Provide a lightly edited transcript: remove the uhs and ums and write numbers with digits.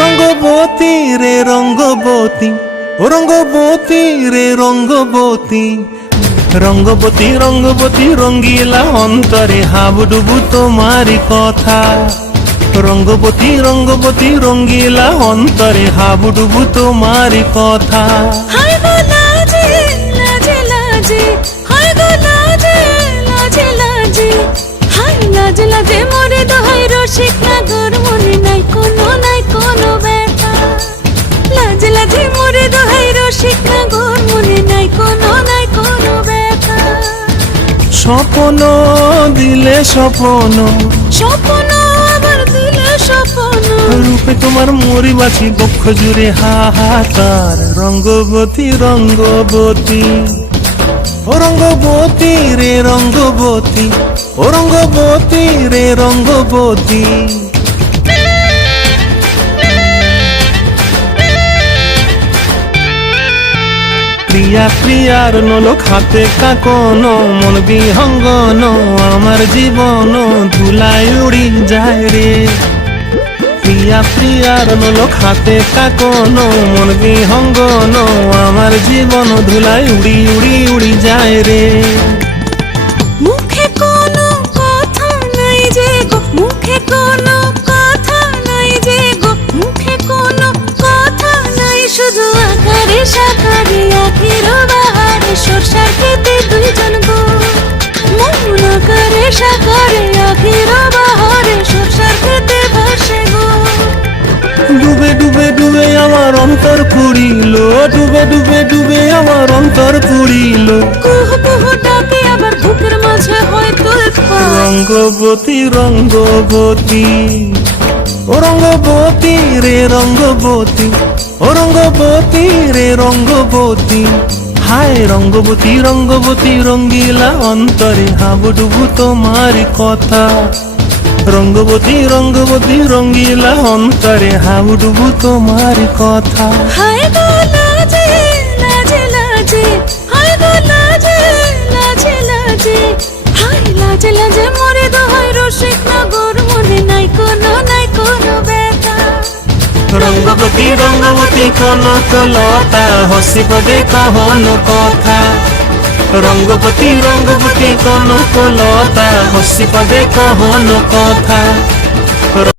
রঙ্গবতী রে রঙ্গবতী, ও রঙ্গবতী রে রঙ্গবতী, রঙ্গবতী রঙ্গবতী রঙ্গিলা অন্তরে হাবুডুবু তোমারি কথা। রঙ্গবতী রঙ্গবতী রঙ্গিলা অন্তরে হাবুডুবু তোমারি কথা। হায় গো লাজে লাজে লাজে, হায় গো লাজে লাজে লাজে, হায় লাজে লাজে মোরে দোহাই রসিক নাগর মনে নাই কোনো ব্যথা। লাজে লাজে মোরে দোহাই রসিক নাগর মনে নাই কোনো ব্যথা। স্বপ্ন দিলে স্বপ্ন, স্বপ্ন আবার দিলে স্বপ্ন, রূপে তোমার মরি বাছি বক্ষ জুড়ে হাহাকার। রঙ্গবতী রঙ্গবতী, ও রঙ্গবতী রে রঙ্গবতী, ও রঙ্গবতী রে রঙ্গবতী। প্রিয়া প্রিয়ার নলক হাতে কাকন, মন বিহঙ্গন আমার জীবন ধুলায় উড়ি যায় রে। প্রিয়া প্রিয়ার নলক হাতে কাকন, মন বিহঙ্গন আমার জীবন ধুলায় উড়ি উড়ি উড়ি যায় রে। মুখে কোনো কথা নাই যে গো, মুখে কোনো কথা নাই যে গো, মুখে কোনো কথা নাই, শুধু আকারে সাকারে আখির বাহারে সরষার খেতে দুইজন গো। মন আকারে সাকারে আখির বাহারে সরষার খেতে ভাসে গো। ডুবে ডুবে ডুবে আমার অন্তর পুড়িল, ডুবে ডুবে ডুবে আমার অন্তর পুড়িল। কুহু কুহু ডাকে আবার বুকের মাঝে হয় তুলপাত। রঙ্গবতী রঙ্গবতী, ও রঙ্গবতী রে রঙ্গবতী, ও রঙ্গবতী রে রঙ্গবতী। হায় রঙ্গবতী রঙ্গবতী রঙ্গিলা অন্তরে হাবুডুবু তোমারি কথা। রঙ্গবতী রঙ্গবতী রঙ্গিলা অন্তরে হাবুডুবু তোমারি কথা। হায় গো লাজে লাজে লাজে, হায় গো লাজে লাজে লাজে, হায় লাজে লাজে মোরে দোহাই রসিক নগর মনে নাই কোনো ব্যথা। রঙ্গবতী রঙ্গবতী কনক লতা হসিব দেখহন কথা। রঙ্গবতী রঙ্গবতী কনক লতা হসিব দেখহন কথা।